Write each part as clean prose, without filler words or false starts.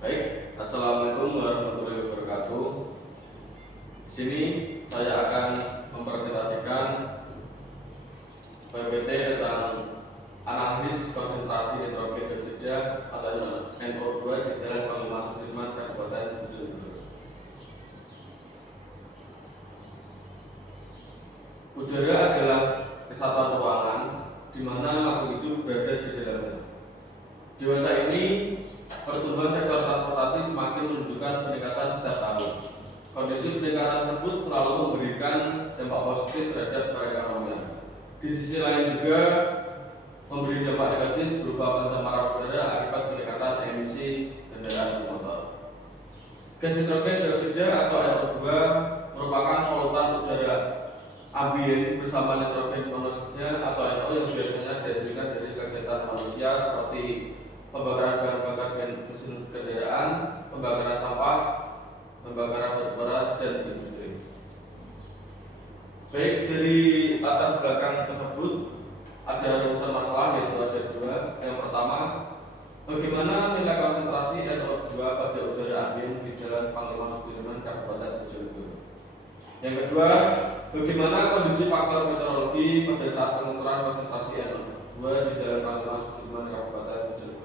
Baik, Assalamualaikum warahmatullahi wabarakatuh. Di sini saya akan mempresentasikan PPT tentang analisis konsentrasi nitrogen dioksida atau NO2 di Jalan Panglima Sudirman, Kabupaten Bojonegoro. Udara adalah kesatuan ruangan di mana makhluk hidup berada di dalamnya. Di masa ini, pertumbuhan sektor transportasi semakin menunjukkan peningkatan setiap tahun. Kondisi peningkatan tersebut selalu memberikan dampak positif terhadap perekonomian. Di sisi lain juga memberi dampak negatif berupa pencemaran udara akibat peningkatan emisi kendaraan bermotor. Gas nitrogen dioksida atau NO2 merupakan polutan udara ambien bersama nitrogen monoksida atau NO yang biasanya dihasilkan dari kegiatan manusia seperti pembakaran bahan bakar mesin kendaraan, pembakaran sampah, pembakaran batubara, dan industri. Baik, dari latar belakang tersebut ada rumusan masalah, yaitu ada dua. Yang pertama, bagaimana nilai konsentrasi NO2 pada udara ambien di Jalan Panglima Sudirman, Kabupaten Bojonegoro. Yang kedua, bagaimana kondisi faktor meteorologi pada saat pengukuran konsentrasi NO2 di Jalan Panglima Sudirman, Kabupaten Bojonegoro.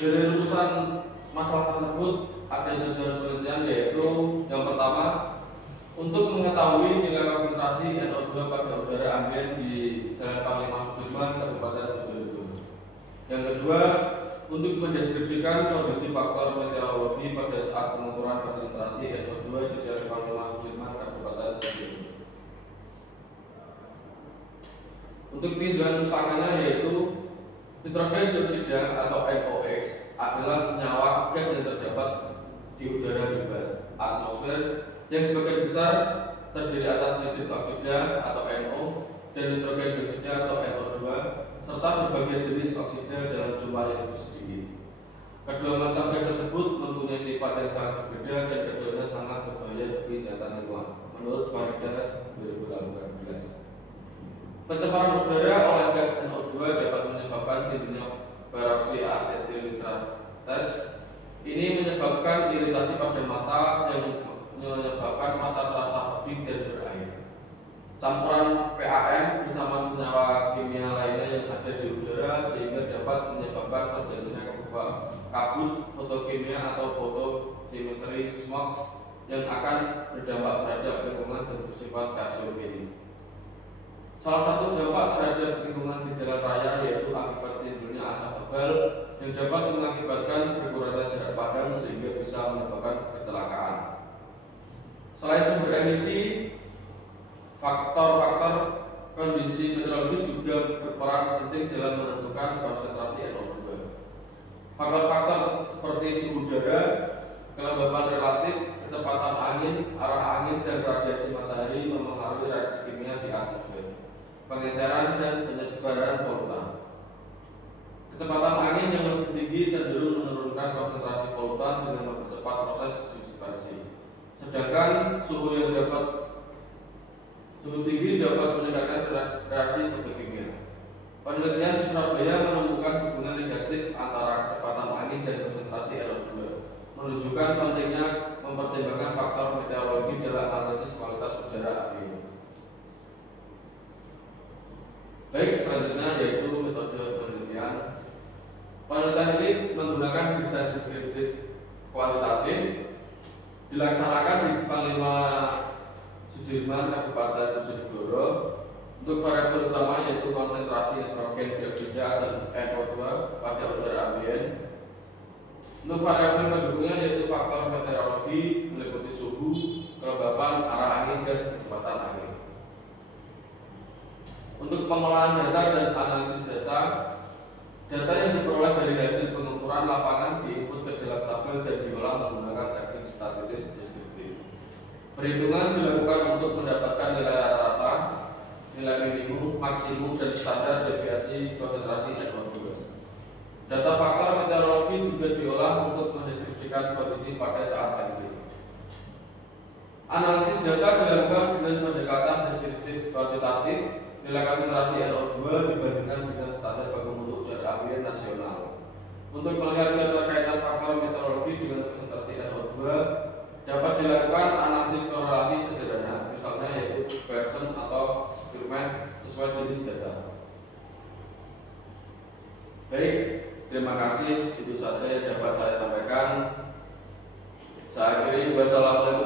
Dari rumusan masalah tersebut ada tujuan penelitian, yaitu yang pertama, untuk mengetahui nilai konsentrasi NO2 pada udara ambien di Jalan Panglima Sudirman, Kabupaten Bojonegoro. Yang kedua, untuk mendeskripsikan kondisi faktor meteorologi pada saat pengukuran konsentrasi NO2 di Jalan Panglima Sudirman, Kabupaten Bojonegoro. Untuk tinjauan usahakannya yaitu nitrogen dioksida atau NOx adalah senyawa gas yang terdapat di udara bebas atmosfer yang sebagian besar terdiri atas nitrit oksida atau NO dan nitrogen dioksida atau NO2 serta berbagai jenis oksida dalam jumlah yang lebih sedikit. Kedua macam gas tersebut mempunyai sifat yang sangat berbeda dan keduanya sangat berbahaya bagi kesehatan lingkungan menurut Farida 2018. Pencemaran udara oleh gas NO2 dapat menyebabkan timbulnya peroksiasetil nitrates. Ini menyebabkan iritasi pada mata yang menyebabkan mata terasa pedih dan berair. Campuran PAM bersama senyawa kimia lainnya yang ada di udara sehingga dapat menyebabkan terjadinya kabut fotokimia atau photosymmetry smoke yang akan berdampak terhadap lingkungan dan bersifat karsiogenik. Salah satu dampak terhadap lingkungan di jalan raya yaitu akibat timbulnya asap tebal yang dapat mengakibatkan berkurangnya jarak pandang sehingga bisa menyebabkan kecelakaan. Selain sumber emisi, faktor-faktor kondisi meteorologi juga berperan penting dalam menentukan konsentrasi NO2. Faktor-faktor seperti suhu udara, kelembaban relatif, kecepatan angin, arah angin, dan radiasi matahari memengaruhi reaksi kimia di atmosfer, pengenceran dan penyebaran polutan. Kecepatan angin yang lebih tinggi cenderung menurunkan konsentrasi polutan dengan mempercepat proses subsidasi. Sedangkan suhu tinggi dapat meningkatkan reaksi fotokimia. Penelitian di Surabaya menemukan hubungan negatif antara kecepatan angin dan konsentrasi NO2, menunjukkan pentingnya mempertimbangkan faktor meteorologi dalam analisis kualitas udara ambien. Baik, selanjutnya yaitu metode penelitian. Penelitian ini menggunakan desain deskriptif kuantitatif, dilaksanakan di Panglima Sudirman, Kabupaten Bojonegoro. Untuk variabel utama yaitu konsentrasi nitrogen dioksida dan NO2 pada udara ambien. Untuk variabel pendukungnya yaitu faktor meteorologi meliputi suhu, kelembapan, arah angin, dan kecepatan angin. Untuk pengolahan data dan analisis data yang diperoleh dari hasil pengukuran lapangan diinput ke dalam tabel dan diolah menggunakan teknik statistik deskriptif. Perhitungan dilakukan untuk mendapatkan nilai rata-rata, nilai minimum, maksimum, dan standar deviasi konsentrasi NO2. Data faktor meteorologi juga diolah untuk mendeskripsikan kondisi pada saat sensitif. Analisis data dilakukan dengan pendekatan deskriptif kuantitatif, nilai konsentrasi NO2 dibandingkan dengan standar baku mutu udara ambien nasional. Untuk melihat keterkaitan faktor meteorologi dengan konsentrasi NO2 dapat dilakukan analisis korelasi sederhana, misalnya yaitu Pearson atau Spearman sesuai jenis data. Baik, terima kasih. Itu saja yang dapat saya sampaikan. Saya akhiri. Wassalamualaikum